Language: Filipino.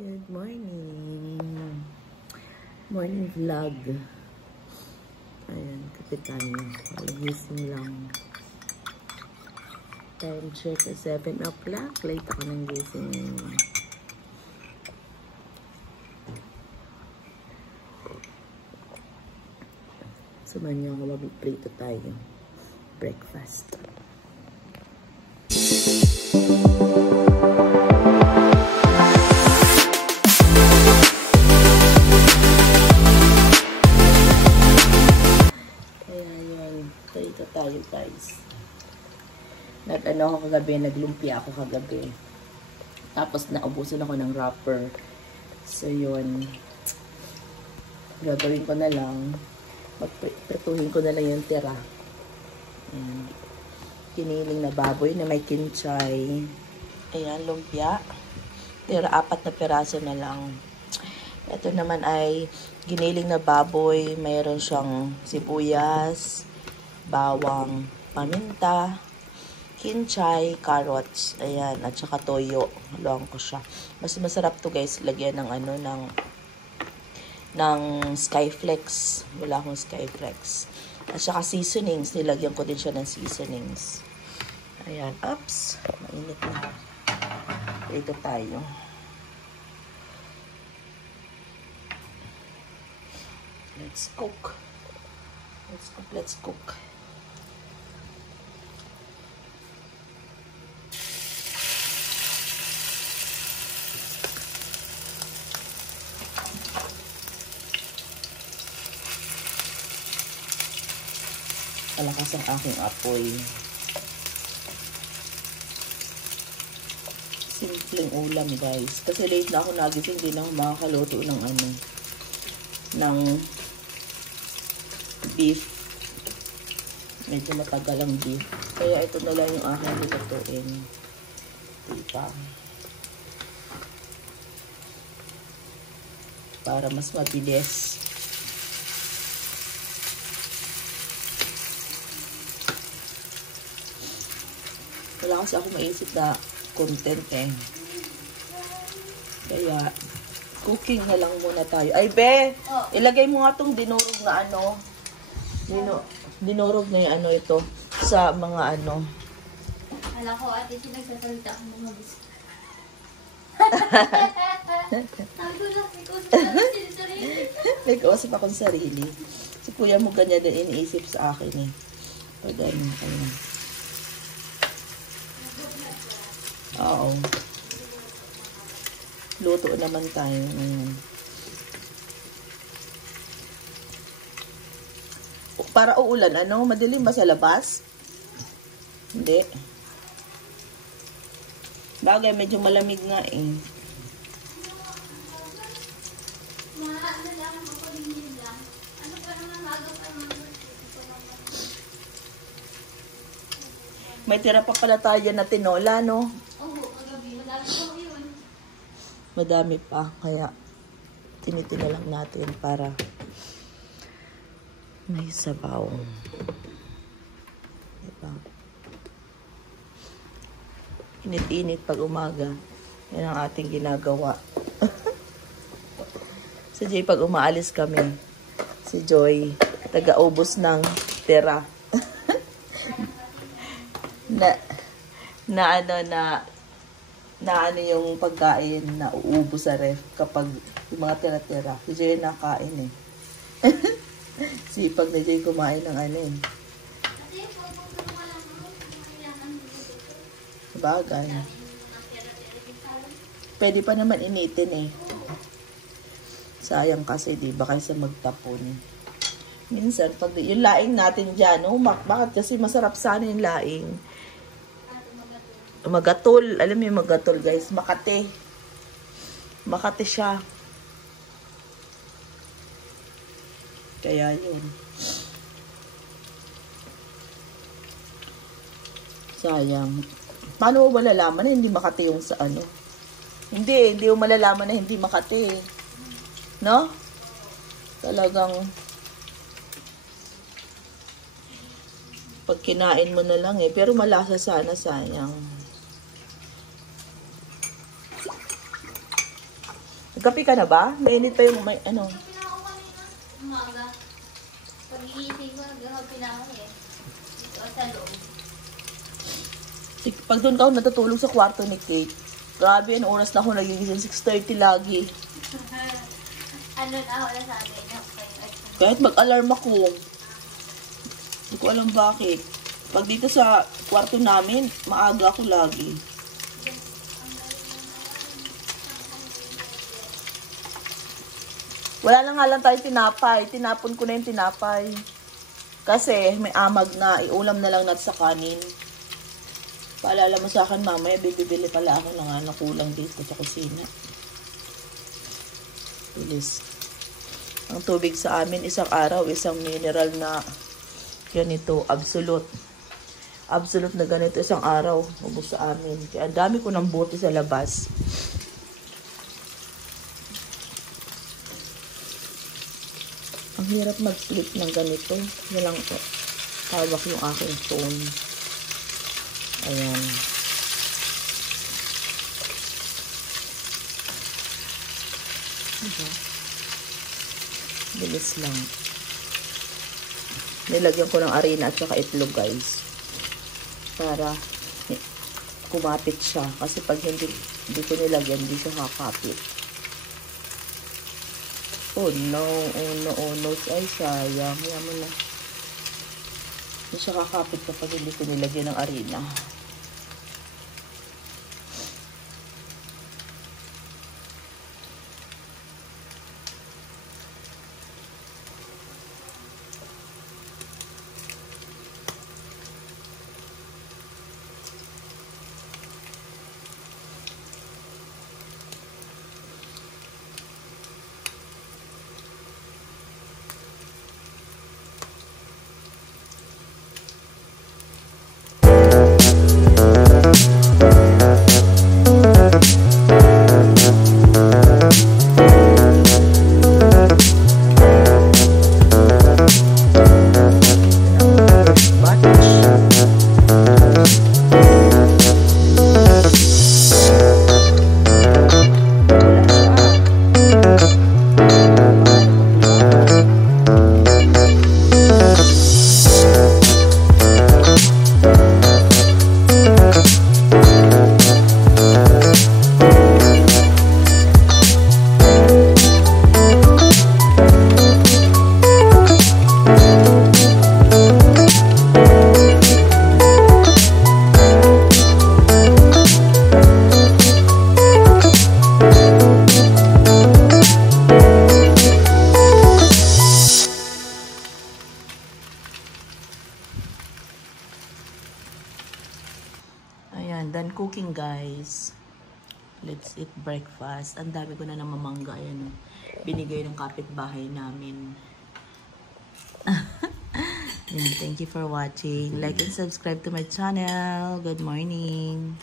Good morning. Morning vlog. Ayan, kapitan niya. Gising lang. Time check at 7 o'clock. Late ako ng gising. Samahan niyo ako mag-prito tayo. Breakfast. Prito tayo, guys. Nag-ano ako kagabi, naglumpia ako kagabi. Tapos naubusan ako ng wrapper. So yun, gagawin ko na lang, magprituhin ko na lang yung tira. Ayan. Kiniling na baboy na may kinchay. Ayan, lumpia. Tira, 4 na piraso na lang. Ito naman ay giniling na baboy. Mayroon siyang sibuyas, bawang, paminta, kinchay, carrots, ayan, at saka toyo. Haluan ko siya. Mas masarap to, guys, lagyan ng ano, ng Skyflex. Wala akong Skyflex. At saka seasonings, nilagyan ko din siya ng seasonings. Ayan, ups, mainit na. Ito tayo. Let's cook. Let's cook. Malakas ang aking apoy. Simpleng ulam, guys. Kasi late na ako nagising, hindi na ako makakaluto ng ano, ng beef. Medyo matagal ang beef. Kaya ito na lang yung aking lutuin. Diba? Para mas mabilis. Wala kasi ako maisip na content eh. Kaya, cooking na lang muna tayo. Ay, Be! Oh. Ilagay mo nga itong dinurog na ano. Dinurog na yung ano ito. Sa mga ano. Alam ko, ate, sinagsasalita ako ng mabis. Sabi ko lang, may kausap akong sarili. Si kuya mo ganyan din iniisip sa akin eh. Pag ano, ano. Oo. Luto naman tayo. Para uulan, ano? Madilim ba sa labas? Hindi. Bagay, medyo malamig nga eh. May tira pa pala tayo na tinola, no? Madami pa, kaya tinitina lang natin para may sabaw. Diba? Init-init pag umaga. Yan ang ating ginagawa. Si Joy, pag umaalis kami, si Joy, taga-ubos ng tira. na ano yung pagkain na uubos sa ref kapag yung mga tira-tira. Si Joy nakain eh. Sipag na Joy kumain ng ano eh. Bagay. Pwede pa naman initin eh. Sayang kasi, di ba, kaysa magtapon. Minsan, pag yung laing natin dyan, oh, bakit kasi masarap sana yung laing. Magatol. Alam mo yung magatol, guys. Makate. Makate siya. Kaya yun. Sayang. Paano mo malalaman na hindi Makate yung sa ano? Hindi mo malalaman na hindi Makate. No? Talagang pag kinain mo na lang eh. Pero malasa sana, sayang. Kape ka na ba? Mainit pa yung may ano. Kape na ako kanina. Umaga. Pag-iisip ko, nag-kape na ako eh. Dito sa loob. Pag doon ka ako natutulog sa kwarto ni Kate, grabe, ang oras na ako nagigising, 6:30 lagi. Ano na ako na sabi niya. Kahit mag-alarm ako. Hindi ko alam bakit. Pag dito sa kwarto namin, maaga ako lagi. Wala na nga lang tayo tinapay. Tinapon ko na yung tinapay. Kasi may amag na. Iulam na lang natin sa kanin. Paalala mo sa akin, mamaya bibili pala ako ng ano kulang dito sa kusina. Bilis. Ang tubig sa amin, isang araw, isang mineral na ganito, absolute. Absolute na ganito, isang araw, ubos sa amin. Kaya ang dami ko ng bote sa labas. Ang hirap mag-flip ng ganito. Walang hawak yung aking phone. Ayan. Bilis lang. Nilagyan ko ng arena at saka itlog, guys. Para kumapit siya. Kasi pag hindi ko nilagyan, hindi siya kakapit. Oh no, oh no, oh no. Ay, sayang. Kaya mo na. Hindi siya kakapit kapag hindi ko nilagyan ng arena. Ayan, done cooking, guys. Let's eat breakfast. Ang dami ko na namamangga. Ayan, binigay ng kapitbahay namin. Ayan, thank you for watching. Like and subscribe to my channel. Good morning.